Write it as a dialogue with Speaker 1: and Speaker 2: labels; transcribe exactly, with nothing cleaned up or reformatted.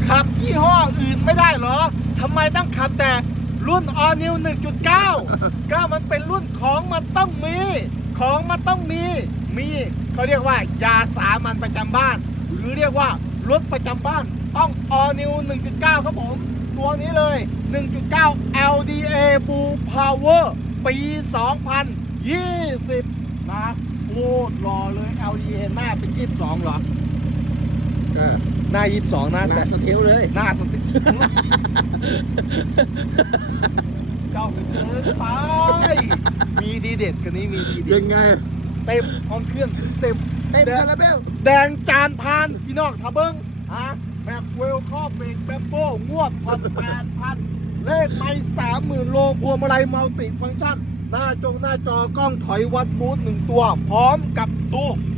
Speaker 1: ขับยี่ห้ออื่นไม่ได้เหรอทำไมต้องขับแต่รุ่น All New หนึ่งจุดเก้า ก็มันเป็นรุ่นของมันต้องมี ของมันต้องมี มีเขาเรียกว่ายาสามัญประจำบ้าน หรือเรียกว่ารถประจำบ้านต้อง All New หนึ่งจุดเก้า ครับผม ตัวนี้เลย หนึ่งจุดเก้า แอล ดี เอ Blue Power ปี สองพันยี่สิบ นะโคตรหล่อเลย แอล ดี เอ หน้าเป็นยี่สิบสองเหรอ
Speaker 2: ก็
Speaker 1: หน้ายี่สิบสองนะ
Speaker 2: หน้าสเทลเลย
Speaker 1: หน้าสติเจ้าเกินไปมีดีเด็ดกันนี้มีดีเด็
Speaker 2: ยั
Speaker 1: ด
Speaker 2: งไง
Speaker 1: เต็มห้องเครื่องคือเต็ม
Speaker 2: เต็มคาราเบล
Speaker 1: แดงจานพานพี่น้องทะเบิ้งฮะแม็กเวลครอบเบรกแบมโบ้งวดผ่อนแปดพันเลขไม่สามหมื่นโลพวงมาลัยมัลติฟังก์ชัน หน้าจงหน้าจอกล้องถอยวัดบูธหนึ่งตัว พร้อมกับตู้